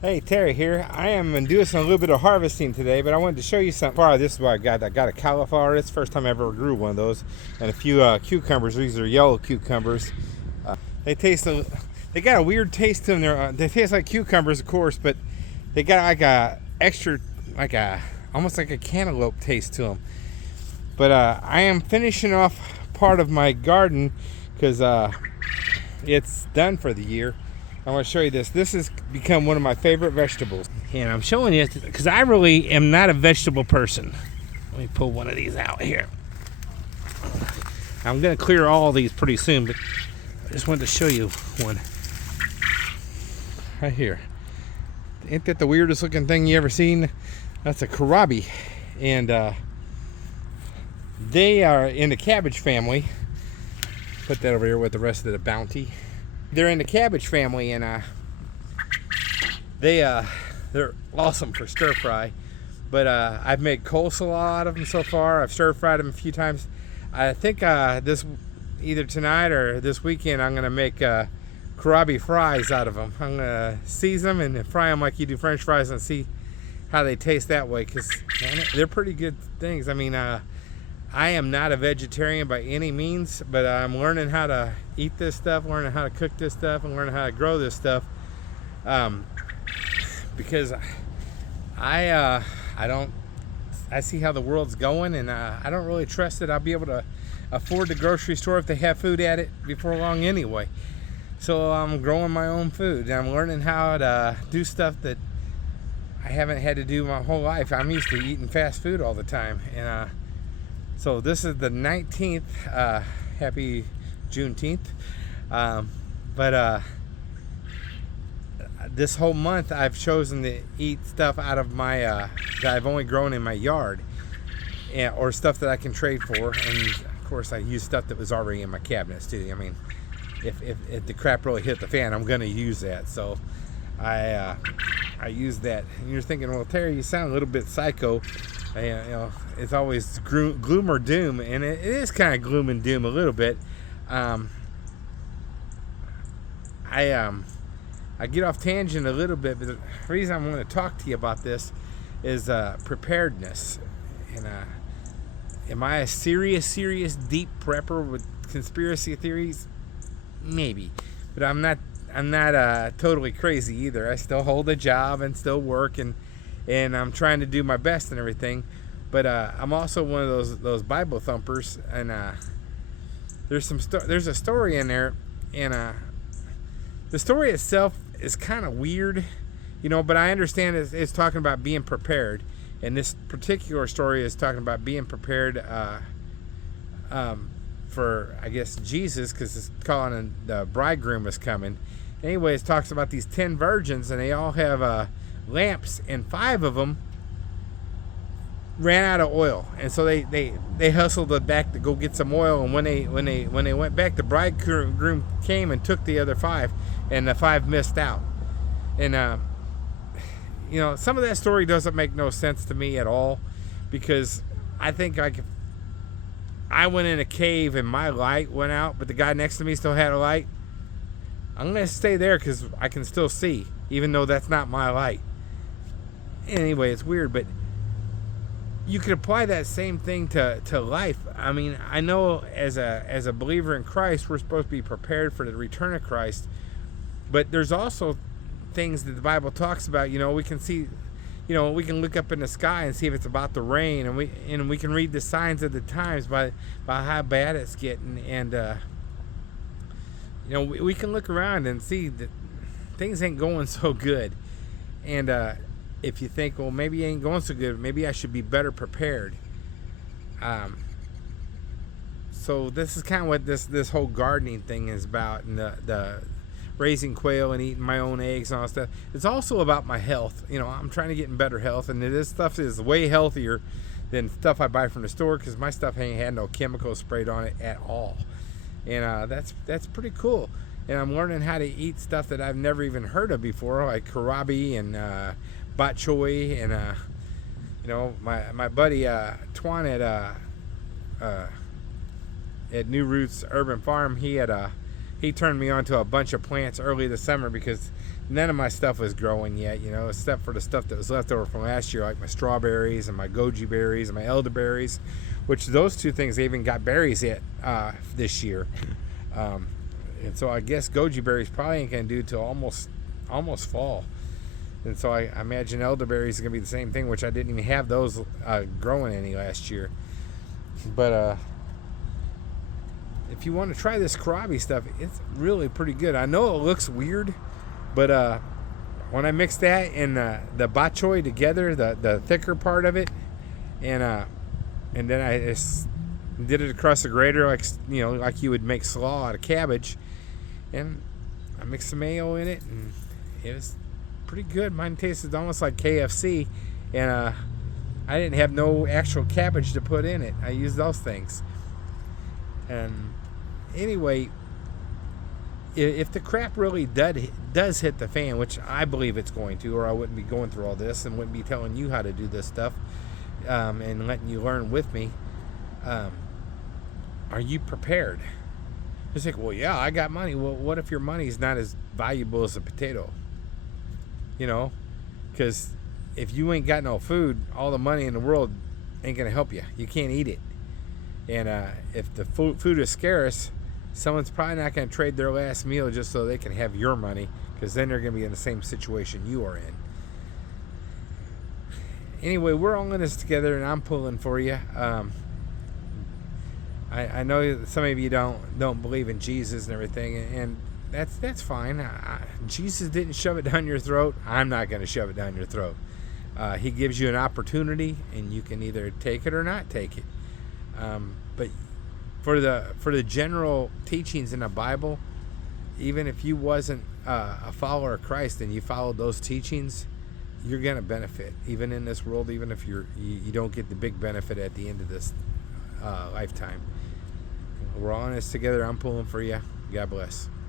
Hey, Terry here. I am doing a little bit of harvesting today, but I wanted to show you something. This is what I got. I got a cauliflower. It's the first time I ever grew one of those, and a few cucumbers. These are yellow cucumbers. They they got a weird taste to them. They taste like cucumbers, of course, but they got like a extra, almost like a cantaloupe taste to them. But I am finishing off part of my garden because it's done for the year. I want to show you this. This has become one of my favorite vegetables. And I'm showing you because I really am not a vegetable person. Let me pull one of these out here. I'm going to clear all these pretty soon, but I just wanted to show you one. Right here. Ain't that the weirdest looking thing you ever seen? That's a Krabi. And they are in the cabbage family. Put that over here with the rest of the bounty. They're in the cabbage family, and they're awesome for stir fry. But I've made coleslaw out of them so far. I've stir fried them a few times. I think this either tonight or this weekend I'm gonna make Krabi fries out of them. I'm gonna season them and fry them like you do French fries and see how they taste that way, because they're pretty good things. I mean, I am not a vegetarian by any means, but I'm learning how to eat this stuff, learning how to cook this stuff, and learning how to grow this stuff. Because I see how the world's going, and I don't really trust that I'll be able to afford the grocery store if they have food at it before long anyway. So I'm growing my own food, and I'm learning how to do stuff that I haven't had to do my whole life. I'm used to eating fast food all the time, and so this is the 19th, happy Juneteenth, but this whole month I've chosen to eat stuff out of my, that I've only grown in my yard, or stuff that I can trade for, and of course I use stuff that was already in my cabinets too. I mean, if the crap really hit the fan, I'm going to use that, so I use that. And you're thinking, well, Terry, you sound a little bit psycho. It's always gloom or doom, and it is kind of gloom and doom a little bit. I get off tangent a little bit, but the reason I want to talk to you about this is preparedness. And am I a serious deep prepper with conspiracy theories? Maybe, but I'm not totally crazy either. I still hold a job and still work, and I'm trying to do my best and everything. But I'm also one of those Bible thumpers, and there's a story in there, and the story itself is kind of weird, but I understand it's talking about being prepared, and this particular story is talking about being prepared for, I guess, Jesus, because it's calling the bridegroom is coming. Anyway, it talks about these 10 virgins, and they all have lamps, and 5 of them ran out of oil, and so they hustled it back to go get some oil. And when they went back, the bridegroom came and took the other 5, and the 5 missed out. And some of that story doesn't make no sense to me at all, because I think if I went in a cave and my light went out, but the guy next to me still had a light, I'm gonna stay there because I can still see, even though that's not my light. Anyway, it's weird, but you could apply that same thing to life. I mean, I know as a believer in Christ, we're supposed to be prepared for the return of Christ, but there's also things that the Bible talks about. We can see, we can look up in the sky and see if it's about to rain, and we can read the signs of the times by how bad it's getting, and we can look around and see that things ain't going so good. And if you think, well, maybe it ain't going so good, maybe I should be better prepared. So this is kind of what this whole gardening thing is about, and the raising quail and eating my own eggs and all that stuff. It's also about my health. I'm trying to get in better health, and this stuff is way healthier than stuff I buy from the store, because my stuff ain't had no chemicals sprayed on it at all. And that's pretty cool. And I'm learning how to eat stuff that I've never even heard of before, like Krabi and bok choy, and my buddy Twan at New Roots Urban Farm, he turned me on to a bunch of plants early this summer, because none of my stuff was growing yet, except for the stuff that was left over from last year, like my strawberries and my goji berries and my elderberries, which those two things they even got berries yet this year. And so I guess goji berries probably ain't gonna do till almost fall. And so I imagine elderberries are gonna be the same thing, which I didn't even have those growing any last year. But if you want to try this Krabi stuff, it's really pretty good. I know it looks weird, but when I mixed that and the bok choy together, the thicker part of it, and then I just did it across the grater like you would make slaw out of cabbage, and I mixed some mayo in it, and it was pretty good. Mine tasted almost like KFC, and I didn't have no actual cabbage to put in it. I used those things. And anyway, if the crap really does hit the fan, which I believe it's going to, or I wouldn't be going through all this and wouldn't be telling you how to do this stuff and letting you learn with me, are you prepared? It's like, well, yeah, I got money. Well, what if your money's not as valuable as a potato? Because if you ain't got no food, all the money in the world ain't going to help you. You can't eat it. And if the food is scarce, someone's probably not going to trade their last meal just so they can have your money, because then they're going to be in the same situation you are in. Anyway, we're all in this together, and I'm pulling for you. I know some of you don't believe in Jesus and everything, and that's fine. Jesus didn't shove it down your throat. I'm not going to shove it down your throat. He gives you an opportunity, and you can either take it or not take it. But for the general teachings in the Bible, even if you wasn't a follower of Christ and you followed those teachings, you're gonna benefit even in this world, even if you don't get the big benefit at the end of this lifetime. We're all in this together. I'm pulling for you. God bless.